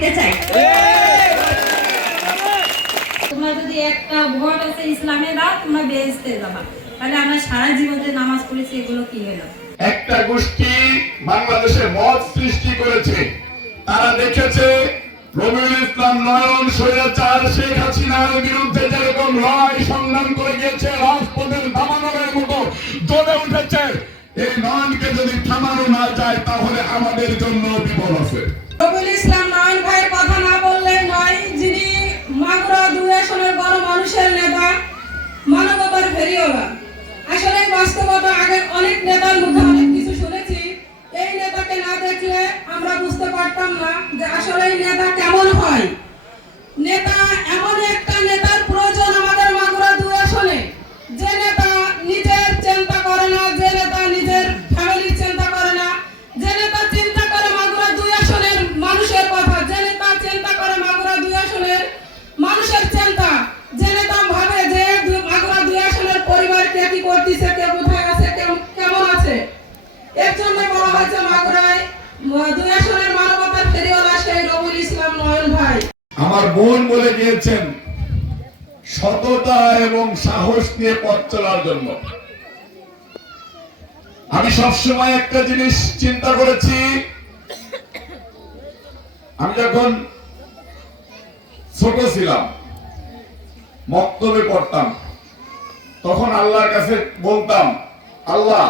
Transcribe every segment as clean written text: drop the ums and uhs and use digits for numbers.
দেখতে চাই। তোমরা যদি একটা ভোট আছে ইসলামে দাও, তোমরা বেহেশতে যাবা। তাহলে আমরা সারা জীবন যে নামাজ পড়েছি এগুলো কি হলো? একটা গোষ্ঠী বাংলাদেশে মত সৃষ্টি করেছে। তারা দেখেছে রবিউল ইসলাম নয়ন স্বৈরাচার শেখ হাসিনার বিরুদ্ধে যেরকম লড়াই সংগ্রাম করে গিয়েছে, রাজপথের দামানলের মতো জ্বলে উঠেছে। এই নয়নকে যদি থামানো না যায় তাহলে আমাদের জন্য বিপদ আছে। রবিউল ইসলাম নয়ন ভাইয়ের কথা না বললে নয়, যিনি মাগুরা 2 আসনের বড় মানুষের নেতা, মানবতার ফেরিওয়ালা। আসলে বাস্তবতা আগে অনেক নেতার মুখে অনেক কিছু শুনেছি। এই নেতাকে না দেখলে আমরা বুঝতে পারতাম না যে আসলে এই নেতা কেমন হয়। নেতা এমন একটা নেতার প্রয়োজন আমাদের মাগুরা 2 আসনে, যে নেতা নিজের চিন্তা করে না, যে নেতা নিজের ফ্যামিলির চিন্তা করে না, যে নেতা চিন্তা করে মাগুরা 2 আসনের মানুষের কথা, যে নেতা চিন্তা করে মাগুরা 2 আসনের মানুষের চিন্তা, যে নেতা ভাবে যে মাগুরা 2 আসনের পরিবার কে কি করতেছে, কে কোথায় আছে, কেমন আছে। এর জন্য বলা হয়েছে মাগুরায় 2 আসনের মানবতার ফেরিওয়ালা সেই রবিউল ইসলাম নয়ন ভাই। আমার বোন বলে গিয়েছেন সততা এবং সাহস নিয়ে পথ চলার জন্য। আমি সবসময় একটা জিনিস চিন্তা করেছি, আমি যখন ছোট ছিলাম, মক্তবে পড়তাম, তখন আল্লাহর কাছে বলতাম, আল্লাহ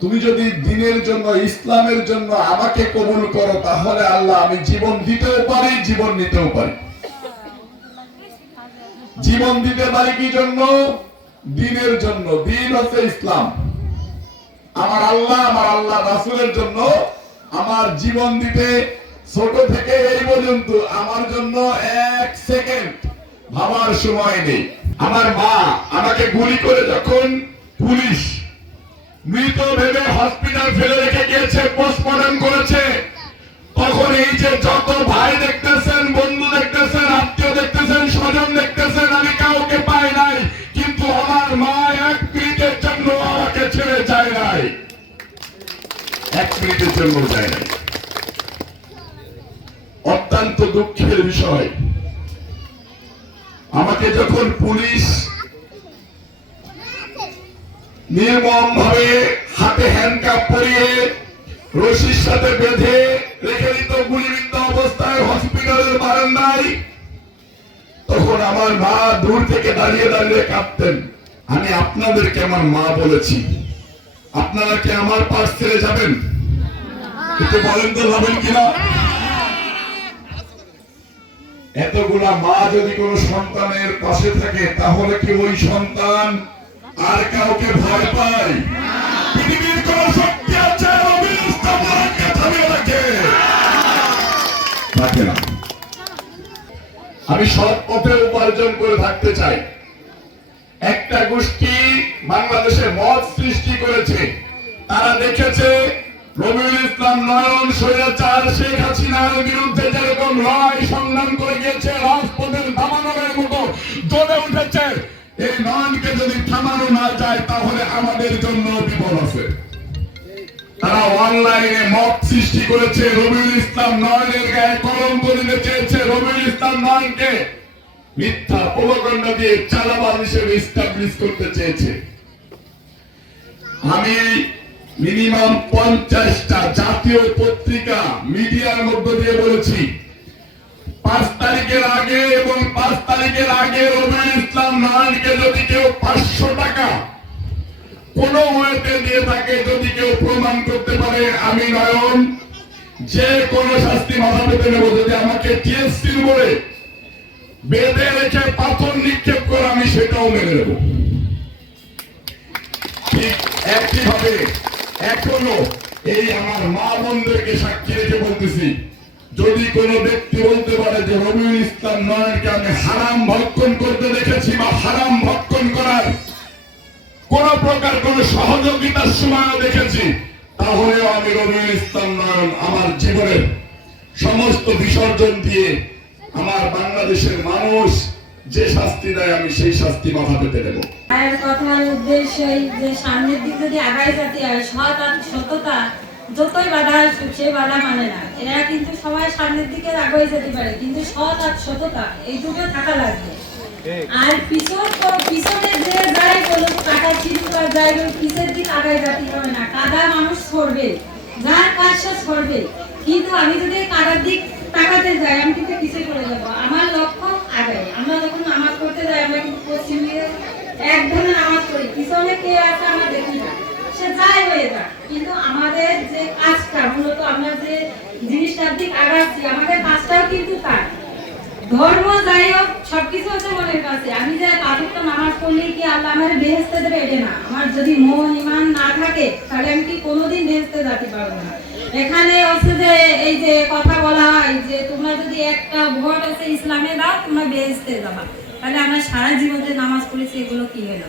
তুমি যদি দ্বীনের জন্য, ইসলামের জন্য আমাকে কবুল করো, তাহলে আল্লাহ আমি জীবন দিতেও পারি, জীবন নিতেও পারি। জীবন দিতে পারি কি জন্য? দ্বীনের জন্য। দ্বীন হচ্ছে ইসলাম। আমার আল্লাহ রাসূলের জন্য আমার জীবন দিতে ছোট থেকে এই পর্যন্ত আমার জন্য 1 সেকেন্ড ভাবার সময় নেই। আমার মা আমাকে গুলি করে যখন পুলিশ মৃত ভেবে হসপিটাল ফেলে রেখে গিয়েছে, পোস্টমর্টম করেছে, তখন এই যে যত ভাই দেখতেছেন, বন্ধু দেখতেছেন, আত্মীয় দেখতেছেন, স্বজন দেখতেছেন, আমি কাউকে পাই নাই, কিন্তু আমার মা 1 মিনিটের জন্য আমাকে ছেড়ে যায় নাই। 1 মিনিটের জন্য যায় নাই। অত্যন্ত দুঃখের বিষয়, আমাকে যখন পুলিশ নির্মম ভাবে হাতে হ্যান্ডকাপ পরিয়ে রশির সাথে বেঁধে রেখে দিত গুলিবিদ্ধ অবস্থায় হসপিটালের বারান্দায়, তখন আমার মা দূর থেকে দাঁড়িয়ে দাঁড়িয়ে কাঁদতেন। আমি আপনাদেরকে আমার মা বলেছি, আপনারা কি আমার পাশ ছেড়ে যাবেন? একটু বলেন তো, যাবেন কিনা? এতগুলা মা যদি কোন সন্তানের পাশে থাকে, তাহলে কি ওই সন্তান আর কাউকে ভয় পায়? পৃথিবীর কোন শক্তি আছে রবিউল ইসলাম নয়নকে থামিয়ে রাখে? থাকে না। আমি সৎ পথে উপার্জন করে থাকতে চাই। একটা গোষ্ঠী বাংলাদেশে মত সৃষ্টি করেছে। তারা দেখেছে রবিউল ইসলাম নয়ন স্বৈরাচার শেখ হাসিনার বিরুদ্ধে যেরকম লড়াই সংগ্রাম করে গিয়েছে, রাজপথের দামানলের মতো জ্বলে উঠেছে। এই নয়নকে যদি থামানো না যায় তাহলে আমাদের জন্য বিপদ আছে। তারা অনলাইনে মত সৃষ্টি করেছে, রবিউল ইসলাম নয়নের গায়ে কলঙ্ক দিতে চেয়েছে, রবিউল ইসলাম নয়নকে মিথ্যা প্রোপাগান্ডা দিয়ে চালাবাজ হিসেবে এস্টাবলিশ করতে চেয়েছে। আমি মিনিমাম 50টা জাতীয় পত্রিকা মিডিয়ার মধ্য দিয়ে বলেছি, 5 তারিখের আগে এবং 5 তারিখের আগে রবিউল ইসলাম নয়নকে যদি কেউ 500 টাকা কোন ওয়েতে দিয়ে থাকে, যদি কেউ প্রমাণ করতে পারে, আমি নয়ন যে কোনো শাস্তি মাথা পেতে নেব। যদি আমাকে টিএসসির বলে বেঁধে রেখে পাথর নিক্ষেপ করে, আমি সেটাও মেনে নেব। ঠিক একইভাবে এখনো এই আমার মা বোনদেরকে সাক্ষী রেখে বলতেছি, যদি কোন ব্যক্তি বলতে পারে যে রবিউল ইসলাম নয়নকে আমি হারাম ভক্ষণ করতে দেখেছি বা হারাম ভক্ষণ করার কোন প্রকার কোন সহযোগিতার সময়ও দেখেছি, তাহলেও আমি রবিউল ইসলাম নয়ন আমার জীবনের সমস্ত বিসর্জন দিয়ে আমার বাংলাদেশের মানুষ যে শাস্তি দেয় আমি সেই শাস্তি মাথা পেতে দেব। কথার উদ্দেশ্য যে সামনের দিক যদি আগায় যেতে হয়, সৎ আর সততা যতই বাধা আসুক সে বাধা মানে না। এরা কিন্তু সবাই সামনের দিকে আগে যেতে পারে, কিন্তু সৎ আর সততা এই দুটো থাকা লাগবে। আর পিছনে যে যায় কোনো টাকা চিন্তা করা যায়, ওই পিছের দিকে আগায় যেতে হবে না। কাদা মানুষ ছড়বে, যার কাজ সে ছড়বে, কিন্তু আমি যদি কাদার দিক তাকাতে যাই আমি কিন্তু পিছিয়ে পড়ে যাবো। আমার লক্ষ্য আগে। আমরা যখন নামাজ পড়তে যাই আমরা কিন্তু পশ্চিম দিকে এক ধরনের নামাজ পড়ি, পিছনে কে আছে আমরা দেখি না, সে যাই হয়ে যাক, কিন্তু আমাদের যে কাজটা মূলত আমরা যে জিনিসটার দিক আগাচ্ছি আমাদের কাজটাও কিন্তু তার। ধর্ম যাই হোক সবকিছু হচ্ছে মনের কাছে। আমি যে পাঁচটা নামাজ পড়লেই কি আল্লাহ আমার বেহেশতে দেবে এটা না। আমার যদি মন ইমান না থাকে তাহলে আমি কি কোনোদিন বেহেশতে যেতে পারবো না। এখানে হচ্ছে যে এই যে কথা বলা হয় যে তোমরা যদি একটা ভোট আছে ইসলামে দাও তোমরা বেহেশতে যাবা, তাহলে আমরা সারা জীবনে নামাজ পড়েছি এগুলো কি হলো?